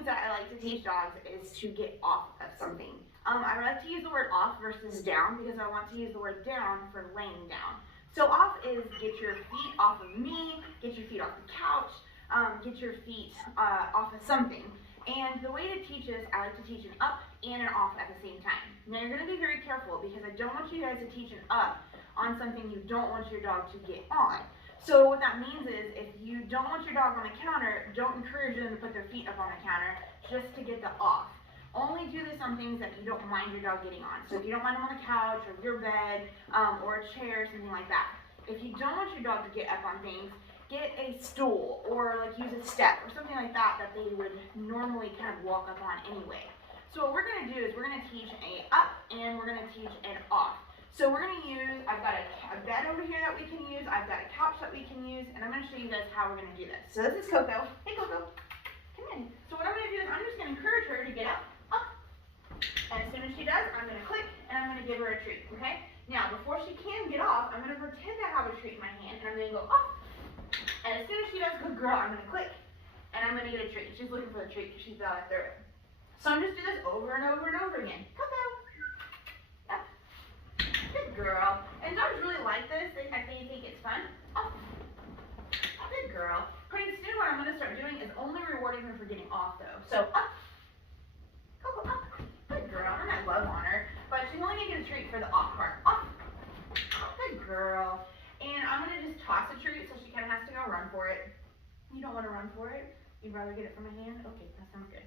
things that I like to teach dogs is to get off of something. I like to use the word off versus down because I want to use the word down for laying down. So off is get your feet off of me, get your feet off the couch, get your feet off of something. And the way to teach is I like to teach an up and an off at the same time. Now you're going to be very careful because I don't want you guys to teach an up on something you don't want your dog to get on. So what that means is if you don't want your dog on the counter, don't encourage them to put their feet up on the counter just to get the off. Only do this on things that you don't mind your dog getting on. So if you don't mind them on the couch or your bed or a chair, something like that. If you don't want your dog to get up on things, get a stool or like use a step or something like that that they would normally kind of walk up on anyway. So what we're going to do is we're going to teach a up and we're going to teach an off. So we're going to use, I've got a bed over here that we can use, I've got a couch that we can use, and I'm going to show you guys how we're going to do this. So this is Coco. Hey Coco, come in. So what I'm going to do is I'm just going to encourage her to get up. And as soon as she does, I'm going to click and I'm going to give her a treat, okay? Now, before she can get off, I'm going to pretend I have a treat in my hand and I'm going to go off. And as soon as she does, good girl, I'm going to click and I'm going to get a treat. She's looking for the treat because she's through it. So I'm just doing this over and over and over again. Coco. Yep. Good girl. And dogs really like this. They think it's fun. Off. Good girl. Pretty soon what I'm going to start doing is only rewarding her for getting off though. So up. Coco, up. Good girl. I'm not love on her, but she's only going to get a treat for the off part. Off. Good girl. And I'm going to just toss a treat so she kind of has to go run for it. You don't want to run for it? You'd rather get it from my hand? Okay, that sounds good.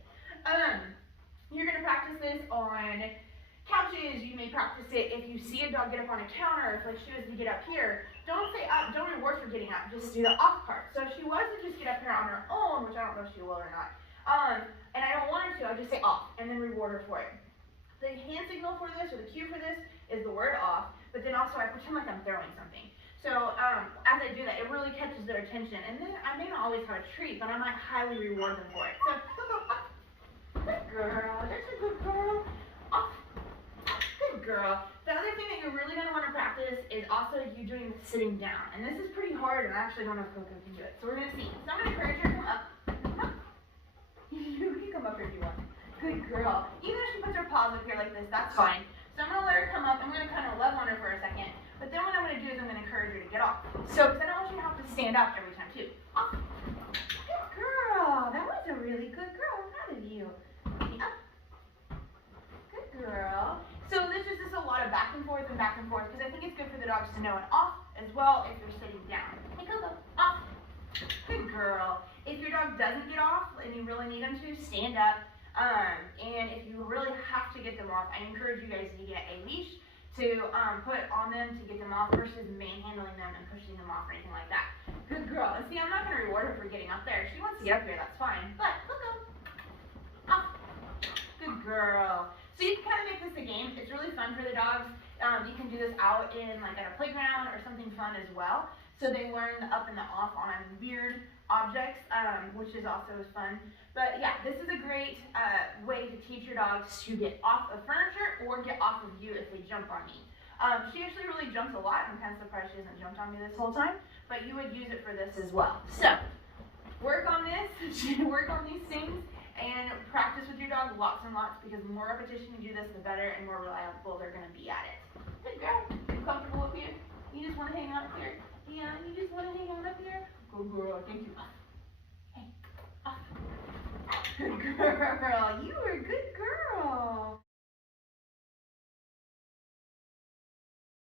You're going to practice this on couches. You may practice it if you see a dog get up on a counter. If like she was to get up here, don't say up, don't reward for getting up. Just do the off part. So if she was to just get up here on her own, which I don't know if she will or not, and I don't want her to, I just say off and then reward her for it. The hand signal for this, or the cue for this, is the word off, but then also I pretend like I'm throwing something. So as I do that, it really catches their attention, and then I may not always have a treat, but I might highly reward them for it. So go up. Good girl. There's a good girl. Off. Good girl. The other thing that you're really going to want to practice is also you doing the sitting down, and this is pretty hard, and I actually don't know if Coco can do it. So we're going to see. So I'm going to encourage her to come up. Up. You can come up if you want. Good girl. Even if she puts her paws up here like this, that's fine. So I'm going to let her come up. I'm going to kind of love on her for a second. But then what I'm going to do is I'm going to encourage her to get off. So, because I don't want you to have to stand up every time, too. Off. Good girl. That was a really good girl. I'm proud of you. Up. Good girl. So this is just a lot of back and forth because I think it's good for the dogs to know an off as well if they're sitting down. Hey, Coco. Off. Good girl. If your dog doesn't get off and you really need them to, stand up. And if you really have to get them off, I encourage you guys to get a leash to put on them to get them off versus manhandling them and pushing them off or anything like that. Good girl. And see, I'm not going to reward her for getting up there. If she wants to get up here, that's fine. But, look up. Off. Good girl. So you can kind of make this a game. It's really fun for the dogs. You can do this out in like at a playground or something fun as well. So they learn the up and the off on weird objects, which is also fun. But yeah, this is a great way to teach your dogs to get off of furniture or get off of you if they jump on me. She actually really jumps a lot. I'm kind of surprised she hasn't jumped on me this whole time, but you would use it for this as well. So work on this, work on these things, and practice with your dog lots and lots because the more repetition you do this, the better and more reliable they're going to be at it. Good girl. You comfortable up here? You just want to hang out up here? Yeah, you just want to hang out up here? Good girl. Thank you. Hey, off. Good girl. You were good